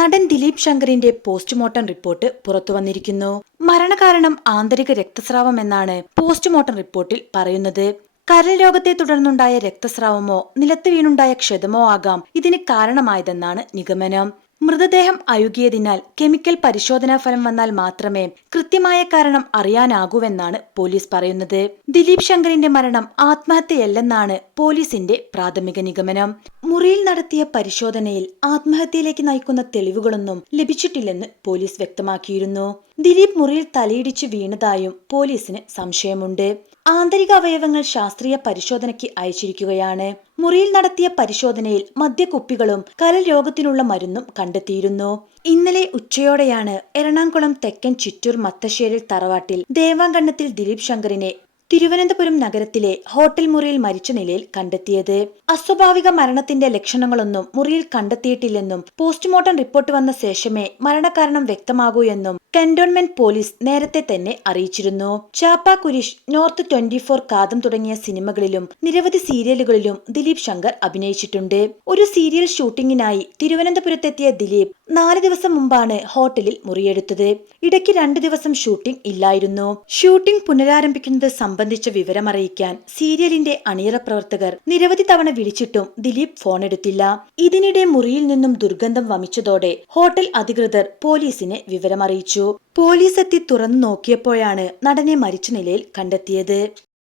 നടൻ ദിലീപ് ശങ്കറിന്റെ postmortem report പുറത്തുവന്നിരിക്കുന്നു മരണകാരണം ആന്തരിക രക്തസ്രാവം എന്നാണ് പോസ്റ്റ്മോർട്ടം റിപ്പോർട്ടിൽ പറയുന്നത്. കരൽ രോഗത്തെ തുടർന്നുണ്ടായ രക്തസ്രാവമോ നിലത്ത് വീണുണ്ടായ ക്ഷതമോ ആകാം. ഇതിന് കാരണമായതെന്നാണ് നിഗമനം. മൃതദേഹം അഴുകിയതിനാൽ കെമിക്കൽ പരിശോധനാ ഫലം വന്നാൽ മാത്രമേ കൃത്യമായ കാരണം അറിയാനാകൂവെന്നാണ് പോലീസ് പറയുന്നത്. ദിലീപ് ശങ്കറിന്റെ മരണം ആത്മഹത്യയല്ലെന്നാണ് പോലീസിന്റെ പ്രാഥമിക നിഗമനം. മുറിയിൽ നടത്തിയ പരിശോധനയിൽ ആത്മഹത്യയിലേക്ക് നയിക്കുന്ന തെളിവുകളൊന്നും ലഭിച്ചിട്ടില്ലെന്ന് പോലീസ് വ്യക്തമാക്കിയിരുന്നു. ദിലീപ് മുറിയിൽ തലയിടിച്ച് വീണതായും പോലീസിന് സംശയമുണ്ട്. ആന്തരിക അവയവങ്ങൾ ശാസ്ത്രീയ പരിശോധനയ്ക്ക് അയച്ചിരിക്കുകയാണ്. മുറിയിൽ നടത്തിയ പരിശോധനയിൽ മദ്യക്കുപ്പികളും കരൽ രോഗത്തിനുള്ള മരുന്നും കണ്ടെത്തിയിരുന്നു. ഇന്നലെ ഉച്ചയോടെയാണ് എറണാകുളം തെക്കൻ ചിറ്റൂർ മത്തശ്ശേരിൽ തറവാട്ടിൽ ദേവാങ്കണ്ണത്തിൽ ദിലീപ് ശങ്കറിനെ തിരുവനന്തപുരം നഗരത്തിലെ ഹോട്ടൽ മുറിയിൽ മരിച്ച നിലയിൽ കണ്ടെത്തിയത്. അസ്വാഭാവിക മരണത്തിന്റെ ലക്ഷണങ്ങളൊന്നും മുറിയിൽ കണ്ടെത്തിയിട്ടില്ലെന്നും പോസ്റ്റ്മോർട്ടം റിപ്പോർട്ട് വന്ന ശേഷമേ മരണകാരണം വ്യക്തമാകൂ എന്നും കന്റോൺമെന്റ് പോലീസ് നേരത്തെ തന്നെ അറിയിച്ചിരുന്നു. ചാപ്പ കുരിശ് നോർത്ത് ട്വന്റി ഫോർ കാതം തുടങ്ങിയ സിനിമകളിലും നിരവധി സീരിയലുകളിലും ദിലീപ് ശങ്കർ അഭിനയിച്ചിട്ടുണ്ട്. ഒരു സീരിയൽ ഷൂട്ടിങ്ങിനായി തിരുവനന്തപുരത്തെത്തിയ ദിലീപ് നാല് ദിവസം മുമ്പാണ് ഹോട്ടലിൽ മുറിയെടുത്തത്. ഇടയ്ക്ക് രണ്ടു ദിവസം ഷൂട്ടിംഗ് ഇല്ലായിരുന്നു. ഷൂട്ടിംഗ് പുനരാരംഭിക്കുന്നത് സംബന്ധിച്ച വിവരമറിയിക്കാൻ സീരിയലിന്റെ അണിയറ പ്രവർത്തകർ നിരവധി തവണ വിളിച്ചിട്ടും ദിലീപ് ഫോൺ എടുത്തില്ല. ഇതിനിടെ മുറിയിൽ നിന്നും ദുർഗന്ധം വമിച്ചതോടെ ഹോട്ടൽ അധികൃതർ പോലീസിനെ വിവരമറിയിച്ചു. പോലീസ് എത്തി തുറന്നു നോക്കിയപ്പോഴാണ് നടനെ മരിച്ച നിലയിൽ കണ്ടെത്തിയത്.